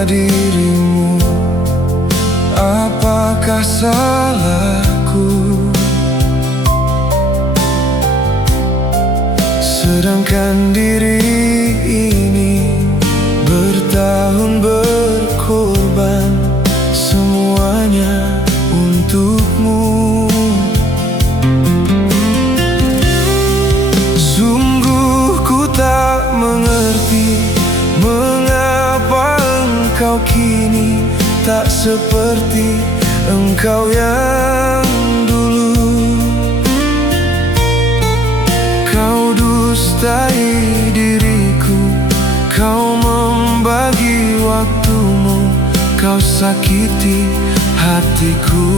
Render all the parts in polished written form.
pada dirimu. Apakah salahku? Sedangkan diri ini bertahun berkorban semuanya untukmu. Sungguh ku tak mengerti mengapa engkau kini tak seperti engkau yang dulu. Kau dustai diriku, kau membagi waktumu, kau sakiti hatiku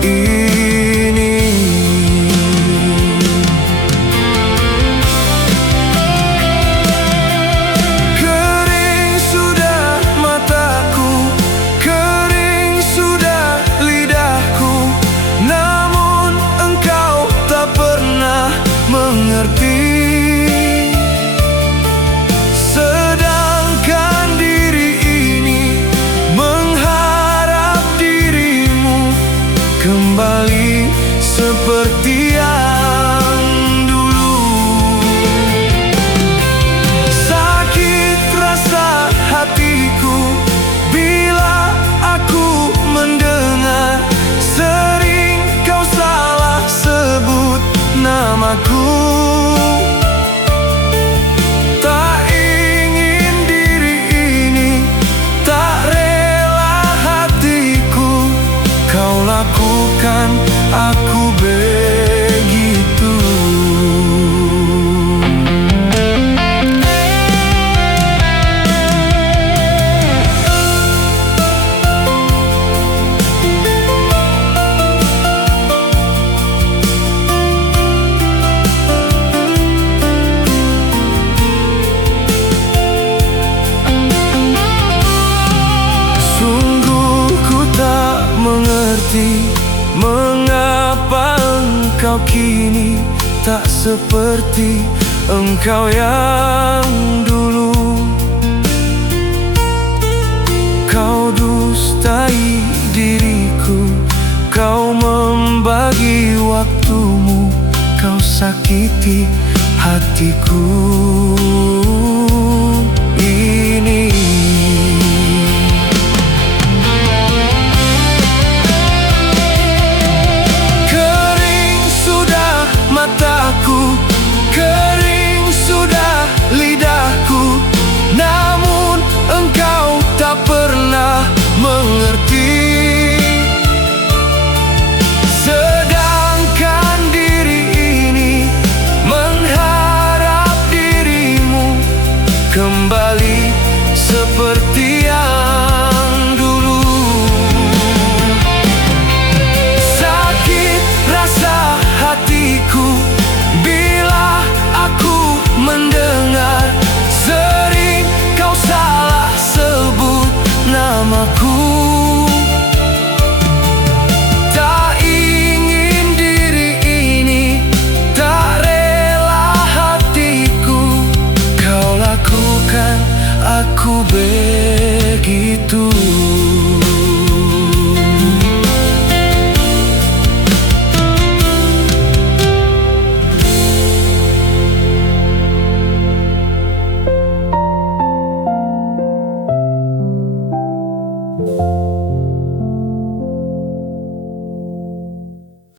ini. Kering sudah mataku, kering sudah lidahku, namun engkau tak pernah mengerti. Sedangkan diri ini mengharap dirimu kembali seperti yang dulu. Sakit rasa hatiku bila aku mendengar sering kau salah sebut namaku. Tak ingin diri ini, tak rela hatiku kau lakukan aku begitu. Sungguh ku tak mengerti mengapa engkau kini tak seperti engkau yang dulu. Kau dustai diriku, kau membagi waktumu, kau sakiti hatiku.